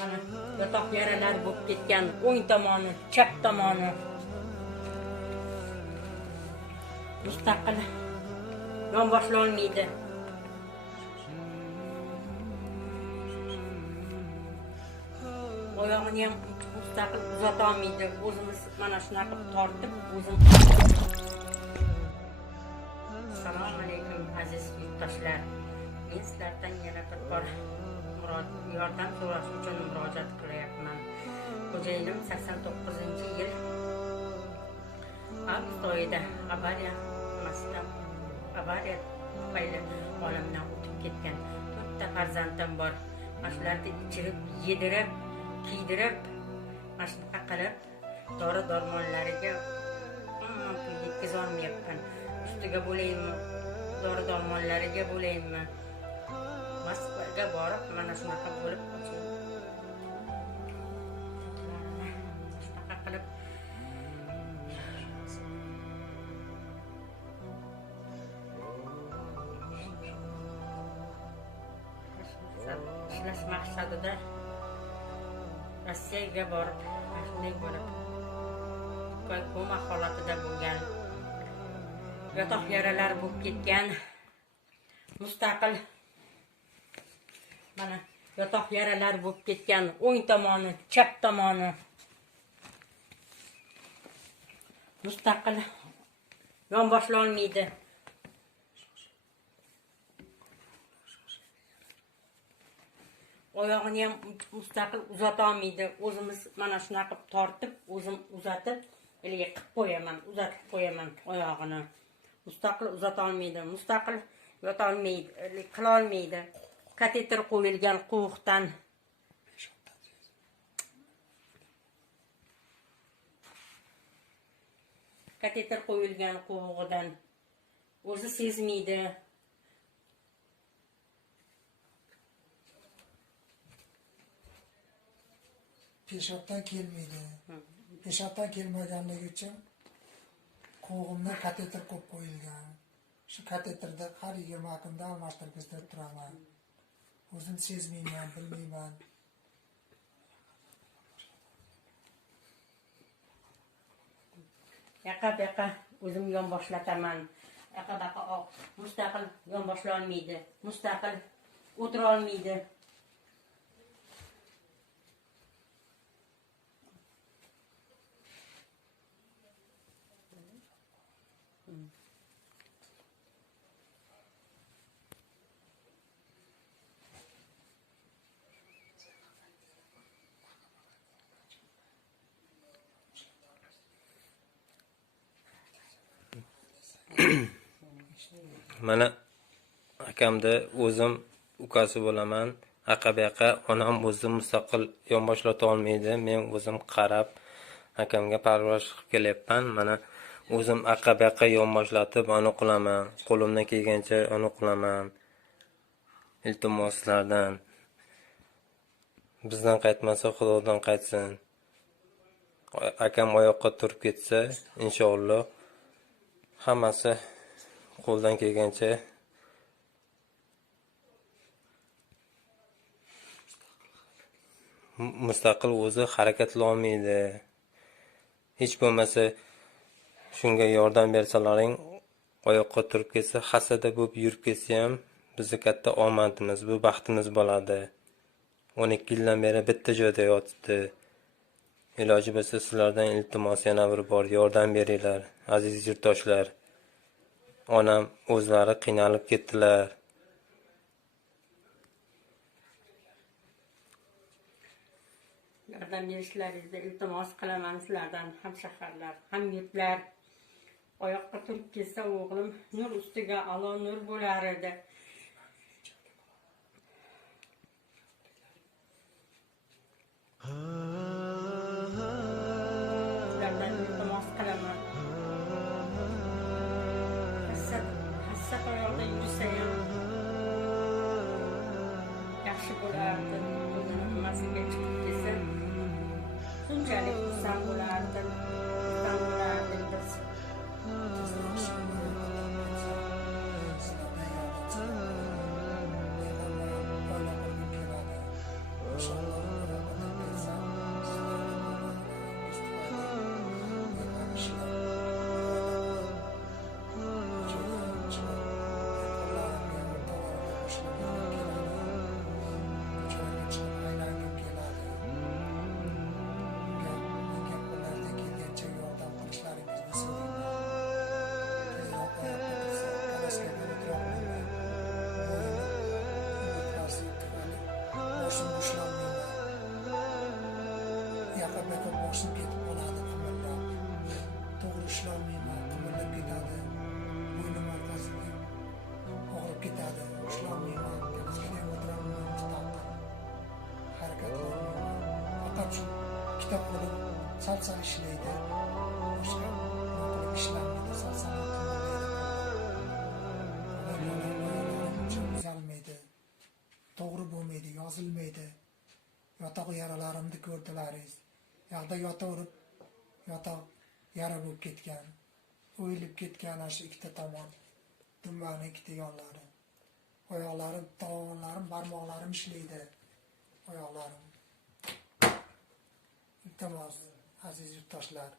Mana yotoq yaralar bo'lib ketgan o'ng tomoni, chap tomoni mustaqil yonboshlolmaydi. Oyog'ini ham mustaqil uzata olmaydi. O'zimiz mana shunaqa qilib tortib, o'zim. Assalomu alaykum aziz yurtdoshlar. Men sizlardan yana bir bor yordam so'rash uchun murojaat qilyapman. Xo'jayinim 89-yil avgust oyida avariya tufayli olamdan o'tib ketgan. 4 ta farzandim bor. Mashlarni ichirib, yedirib, kiydirib, mana shunaqa qilib dori-dormonlariga pul yetkazolmayapman. Ustiga bo'laymi, dori-dormonlariga bo'laymi, Moskvaga borib mana shunaqa bo'lib shunaqa qilib ishlash maqsadida Rossiyaga borib shunday bo'lib koma holatida bo'lgan, yotoq yaralar bo'lib ketgan, mustaqil mana yotoq yaralar bo'lib ketgan o'ng tomoni, chap tomoni mustaqil yonboshlolmaydi. Oyog'ini ham mustaqil uzata olmaydi. O'zimiz mana shunaqa qilib tortib, o'zim uzatib, qilib qo'yaman, uzatib qo'yaman oyog'ini. Mustaqil uzata olmaydi, mustaqil yota olmaydi, qila olmaydi. Kateter qo'yilgan quvuqdan o'zi sezmaydi. Peshobdan kelmaydi. Peshobdan kelmaganligi uchun quvog'imda kateter qo'yib qo'yilgan. Shu kateterda har 20 kunda almashtirib turaman. O'zim sezmayman, bilmayman. Yaqa o'zim yonboshlataman. Yaqa mustaqil yonboshlolmaydi. Mustaqil o'tira olmaydi. Mana akamda o'zim ukasi bo'laman. Aqa-buyoqqa onam o'zim mustaqil yonboshlata olmaydi. Men o'zim qarab akamga parvarish qilib kelyapman. Mana o'zim aqa-buyoqqa yonboshlatib uni qilaman. Qo'limdan kelgancha uni qilaman. Iltimoslardan bizdan qaytmasa Xudodan qaytsin. Akam oyoqqa turib ketsa, inshaalloh hammasi qo'ldan kelgancha mustaqil o'zi harakatla olmaydi. Hech bo'lmasa shunga yordam bersalaring, oyoqqa turib ketsa, hasada bo'lib yurib ketsa ham bizni katta omadimiz, bu baxtimiz bo'ladi. 12 yildan beri bitta joyda yotibdi. Iloji bo'lsa sizlardan iltimos yana bir bor yordam beringlar, aziz yurtdoshlar. Onam o'zlari qiynalib ketdilar. Yordam berishlaringizni iltimos qilaman sizlardan, hamshaharlar, hamyurtlar. Oyoqqa turib ketsa o'g'lim nur ustiga alo nur bo'lar edi. Sizlardan iltimos qilaman. Hasrat oyoqda yursa ham yaxshi bo'lardi. O'zini nimmasiga chiqib kelsa, shunchalik xursand bo'lardim. Biz. boshim ushlolmayman. Yoqa-yoqa boshim ketib qoladi qimirlab. To'g'ri ushlolmayman, qimirlab ketadi. Bo'ynim orqasiga og'rib ketadi, ushlolmayman, kapsiga o'tirolmayman mustaqil. Harakatlanmayman. Faqat shu ikkita qo'lim sal-sal ishlaydi. Boshqa qo'lim ishlaydi, sal-sal tuzalmaydi. To'g'ri bo'lmaydi, yozilmaydi. Yotoq yaralarimni ko'rdilaringiz. Yoqda yotaverib, yotoq yara bo'lib ketgan. O'yilib ketgan shu ikkita tomon. Dumbani ikkita yonlari. Oyoqlarim, tovonlarim, barmoqlarim ishlaydi. Oyoqlarim. Iltimos, aziz yurtdoshlar,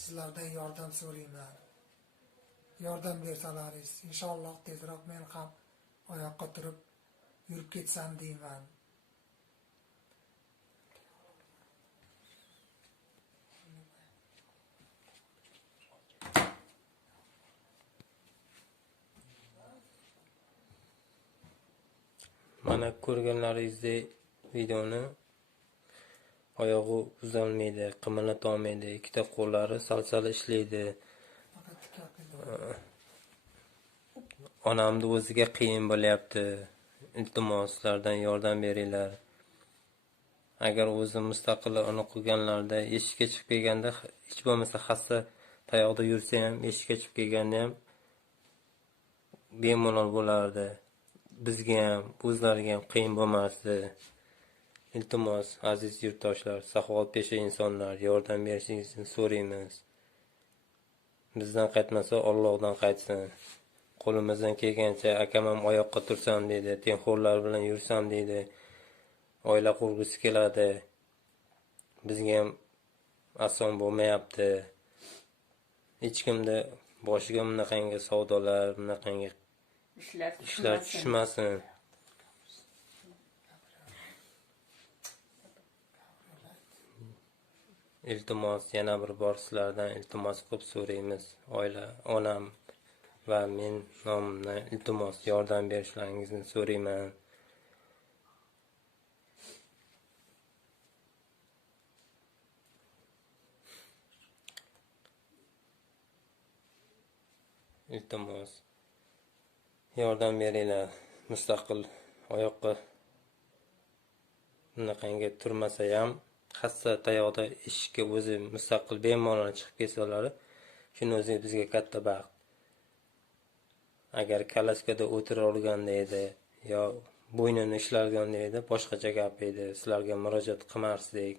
sizlardan yordam so'rayman. Yordam bersalaringiz, inshaalloh tezroq men ham oyoqqa turib yurib ketsam deyman. Mana ko'rganlaringizdek videoni oyog'i uzalmaydi, qimirlatolmaydi, ikkita qo'llari sal-sal ishlaydi. Faqat tikka qildim. Onamni o'ziga qiyin bo'lyapti. Iltimos sizlardan yordam beringlar. Agar o'zi mustaqil uni qilganlarda eshikka chiqib kelganda hech bo'lmasa xasta tayoqda yursa ham eshikka chiqib kelganda ham bemalol bo'lardi. Bizga ham, o'zlariga ham qiyin bo'lmasdi. Iltimos, aziz yurtdoshlar, saxovatpesha insonlar, yordam berishingizni so'raymiz. Bizdan qaytmasa, Allohdan qaytsin. Qo'limizdan kelgancha akam ham oyoqqa tursam deydi, tengqurlar bilan yursam deydi. Oila qurg'isi keladi. Bizga ham oson bo'lmayapti. Hech kimda boshiga bunaqangi savdolar, bunaqangi ishlar tushmasin. Iltimos, yana bir bor sizlardan iltimos qilib so'raymiz. Oila, onam va men nomimdan iltimos yordam berishlaringizni so'rayman. Iltimos, yordam beringlar. Mustaqil oyoqqa bunaqangi turmasa ham xasta tayoqda eshikka o'zi mustaqil bemalol chiqib kelsalar, shuni o'zi bizga katta baxt. Agar kalaskada o'tira olganda edi, yo bo'ynini ishlarganda edi, boshqacha gap edi. Sizlarga murojaat qilmasdik.